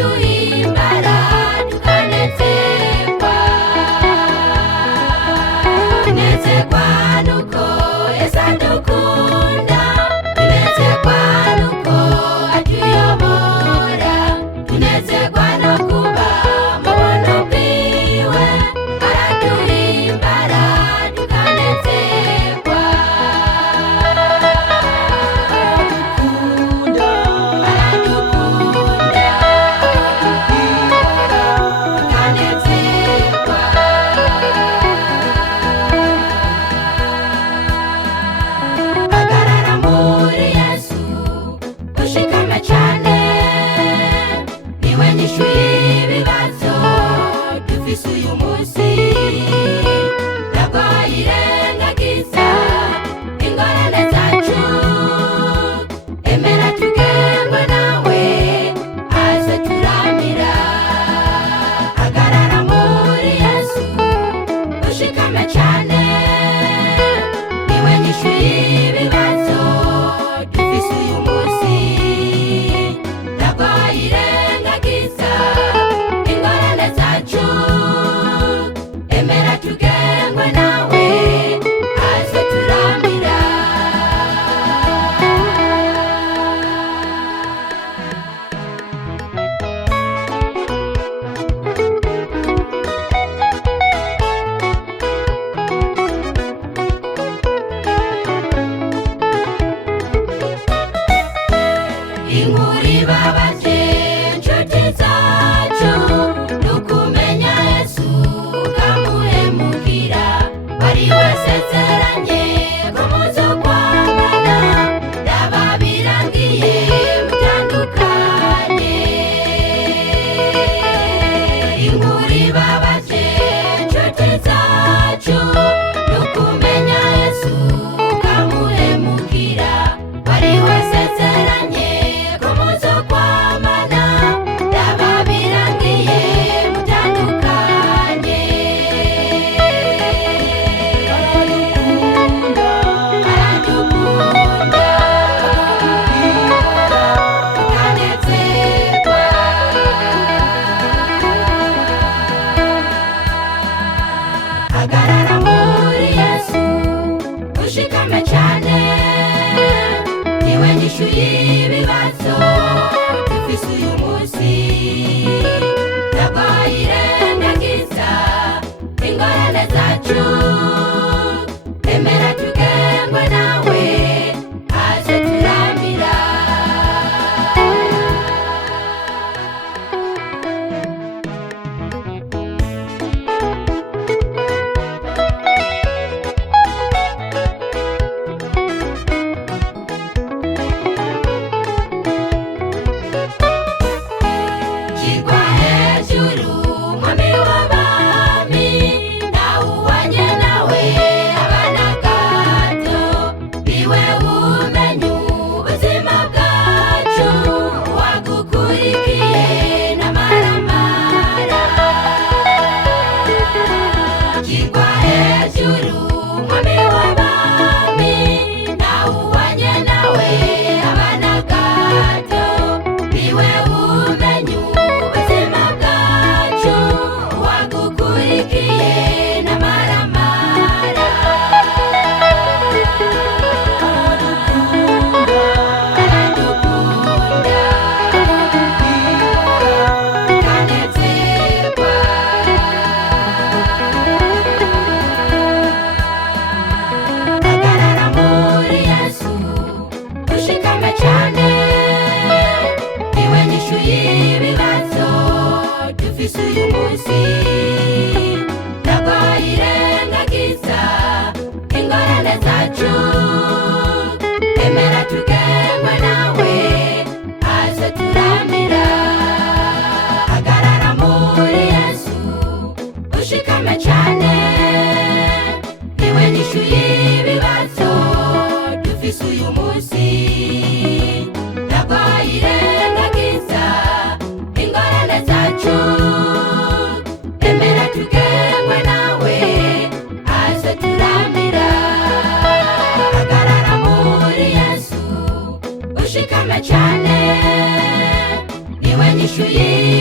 araduhimbara tukanezerwa, tunezerwa nuko Yesu adukunda, tunezerwa nuko atuyobora, tunezerwa no kuba mu buntu bwiwe, araduhimbara tukanezerwa, hagarara muri Yesu ushikame cyane, niwe nyishu y'ibibazo dufise uyu munsi, ntabwo yirengagiza ingorane zacu, emera tugengwe nawe aze turamira, hagarara muri Yesu ushikame cyane, niwe nyishu y'ibibazo dufise uyu munsi, ntabwo yirengagiza ingorane zacu, emera tugengwe nawe aze turamira. Inkuru ibabaje nshuti zacu, nukumenya Yesu ukamuhemukira, wari wasezeranye ko muzokwamana, byaba birangiye mutandukanye. Inkuru ibabaje nshuti zacu, nukumenya Yesu ukamuhemukira, wari wasezeranye ko muzokwamana, byaba birangiye mutandukanye. Aradukunda tukanezerwa, hagarara muri Yesu ushikame cyane, niwe nyishu y'ibibazo dufise uyu munsi, ntabwo yirengagiza ingorane zacu, emera tugengwe nawe aze turamira. Jigwa hejuru mwami w'abami, nawuwanye nawe abana gato, niwe umenya ubuzima bwacu, wagukurikiye n'amaramara. Jigwa hejuru mwami w'abami, nawuwanye nawe abana gato, niwe umenya ubuzima bwacu, wagukurikiye n'amaramara. Aradukunda tukanezerwa, hagarara muri Yesu ushikame cyane, niwe nyishu y'ibibazo dufise uyu munsi, ntabwo yirengagiza ingorane zacu, emera tugengwe nawe aze turamira, hagarara muri Yesu ushikame cyane, niwe nyishu y'ibibazo dufise uyu munsi, ntabwo yirengagiza ingorane zacu, emera tugengwe nawe aze turamira, hagarara muri Yesu ushikame cyane, niwe yanyishuye